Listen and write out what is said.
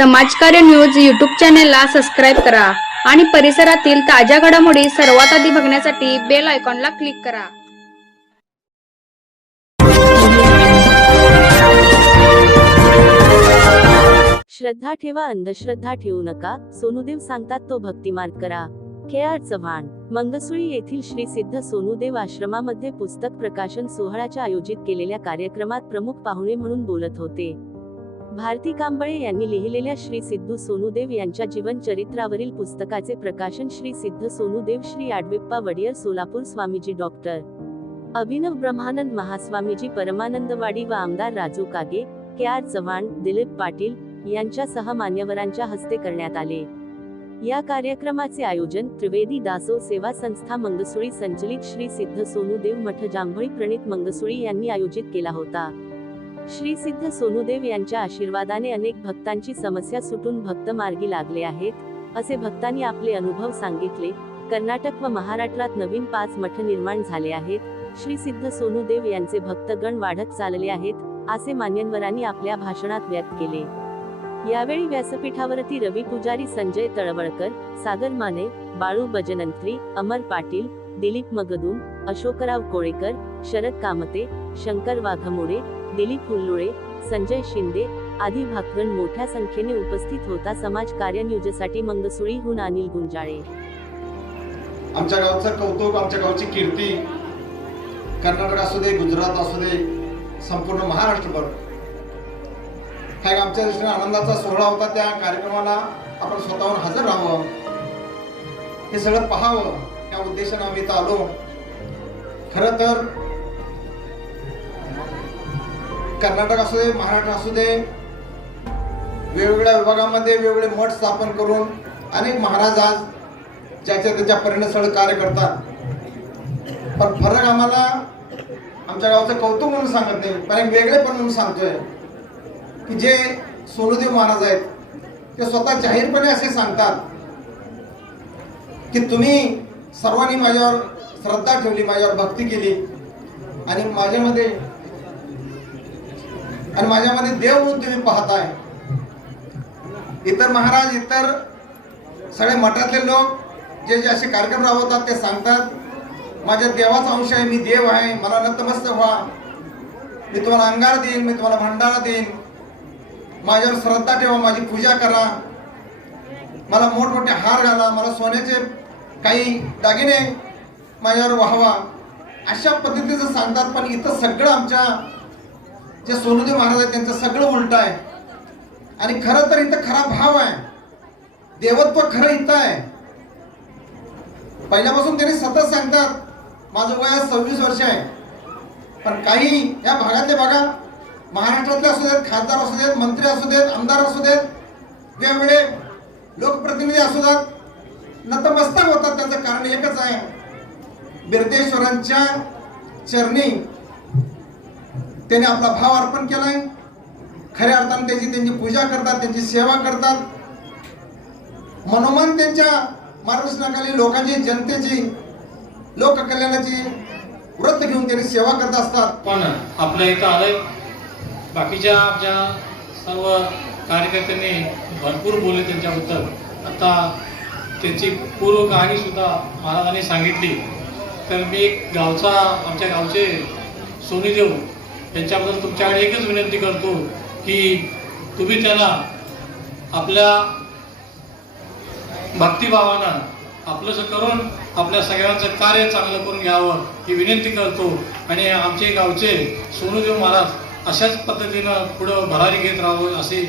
समाजकार्य news YouTube चॅनेलला subscribe करा आणि परिसरातील ताज्या घडामोडी सर्वात आधी बघण्यासाठी बेल आयकॉनला क्लिक करा. श्रद्धा ठेवा अंधश्रद्धा ठेवू नका. सोनूदेव सांगतात तो भक्तिमार्ग करा. के चव्हाण मंगसुळी येथील श्री सिद्ध सोनूदेव आश्रमामध्ये पुस्तक प्रकाशन सोहळ्याच्या आयोजित केलेल्या कार्यक्रमात प्रमुख पाहुणे म्हणून बोलत होते. भारती कांबळे यांनी लिहिलेल्या श्री सिद्धू सोनूदेव यांच्या जीवनचरित्रावरील पुस्तकाचे प्रकाशन श्री सिद्ध सोनूदेव श्री आडविप्पा वडियर सोलापूर स्वामीजी डॉक्टर अभिनव ब्रह्मानंद महास्वामीजी परमानंदवाडी व आमदार राजू कागे के आर चव्हाण दिलीप पाटील यांच्यासह मान्यवरांच्या हस्ते करण्यात आले. या कार्यक्रमाचे आयोजन त्रिवेदी दासो सेवा संस्था मंगसुळी संचलित श्री सिद्ध सोनूदेव मठ जांभळी प्रणित मंगसुळी यांनी आयोजित केला होता. श्री सिद्ध सोनूदेव यांच्या आशीर्वादाने अनेक भक्तांची समस्या सुटून भक्त मार्गी लागले आहेत असे भक्तांनी आपले अनुभव सांगितले. कर्नाटक व महाराष्ट्रात नवीन पाच मठ निर्माण झाले आहेत. श्री सिद्ध सोनूदेव यांचे भक्तगण वाढत चालले आहेत असे मान्यवरांनी आपल्या भाषणात व्यक्त केले. यावेळी व्यासपीठावरती रवी पुजारी संजय तळवळकर सागर माने बाळू बजनंत्री अमर पाटील दिलीप मगदूम अशोकराव कोळेकर शरद कामते शंकर वाघमोडे दिलीप हुल्लुळे संजय शिंदे आदी भागगण मोठ्या संख्येने उपस्थित होता समाज कार्य न्यूजसाठी मंगसुळीहून अनिल गुंजाळे. आमच्या गावचं कौतुक आमच्या गावची कीर्ती कर्नाटक असू दे गुजरात असू दे संपूर्ण महाराष्ट्रभर. हा आमच्या दृष्टीने आनंदाचा सोहळा होता त्या कार्यक्रमाला आपण स्वतःहून हजर राहावं. हे सगळं पाहावं या उद्देशाने आम्ही इथं आलो. खरं तर कर्नाटक असू दे महाराष्ट्र असू दे वेगवेगळ्या विभागामध्ये वेगवेगळे मठ स्थापन करून अनेक महाराज आज ज्याच्या त्याच्या परीने कार्य करतात. पण फरक आम्हाला आमच्या गावचं कौतुक म्हणून सांगत नाही पण एक वेगळे पण म्हणून सांगतोय. की जे सोनुदेव महाराज आहेत ते स्वतः जाहीरपणे असे सांगतात की तुम्ही सर्वांनी माझ्यावर श्रद्धा ठेवली माझ्यावर भक्ती केली आणि माझ्यामध्ये आणि माझ्यामध्ये देव म्हणून तुम्ही पाहताय. इतर महाराज इतर सगळे मठातले लोक जे जे असे कार्यक्रम राबवतात ते सांगतात माझ्या देवाचा अंश आहे मी देव आहे मला नतमस्तक व्हा. मी तुम्हाला अंगार देईन मी तुम्हाला भंडारा देईन. माझ्यावर श्रद्धा ठेवा माझी पूजा करा. मला मोठमोठे हार घाला मला सोन्याचे काही दागिने माझ्यावर व्हावा. अशा पद्धतीचं सांगतात पण इथं सगळं आमच्या जे सोनुदेव महाराज आहेत त्यांचं सगळं उलट आहे. आणि खरं तर इथं खरा भाव आहे. देवत्व खरं इथं आहे. पहिल्यापासून त्यांनी सतत सांगतात माझं वय आज सव्वीस वर्ष आहे. पण काही या भागातले बघा महाराष्ट्रातले असू देत खासदार असू देत मंत्री असू देत आमदार असू देत वेगवेगळे लोकप्रतिनिधी असू देत नतमस्तक होतात. त्याचं कारण एकच आहे. बिरदेश्वरांच्या चरणी त्याने आपला भाव अर्पण केलाय. खऱ्या अर्थाने त्याची त्यांची पूजा करतात त्यांची सेवा करतात. मनोमन त्यांच्या मार्गदर्शनाखाली लोकांची जनतेची लोककल्याणाची व्रत घेऊन त्यांनी सेवा करत असतात. पण आपल्या इथं आलंय. बाकीच्या आमच्या सर्व कार्यकर्त्यांनी भरपूर बोलले त्यांच्याबद्दल आता त्यांची पूर्व कहाणी सुद्धा महाराजांनी सांगितली. तर मी एक गावचा आमच्या गावचे सोनीदेव यांच्याबद्दल तुमच्याकडे एकच विनंती करतो की तुम्ही त्यांना आपल्या भक्तिभावानं आपलंसं करून आपल्या सगळ्यांचं कार्य चांगलं करून घ्यावं ही विनंती करतो. आणि आमचे गावचे सोनूदेव महाराज अशाच पद्धतीनं पुढं भरारी घेत राहावं असे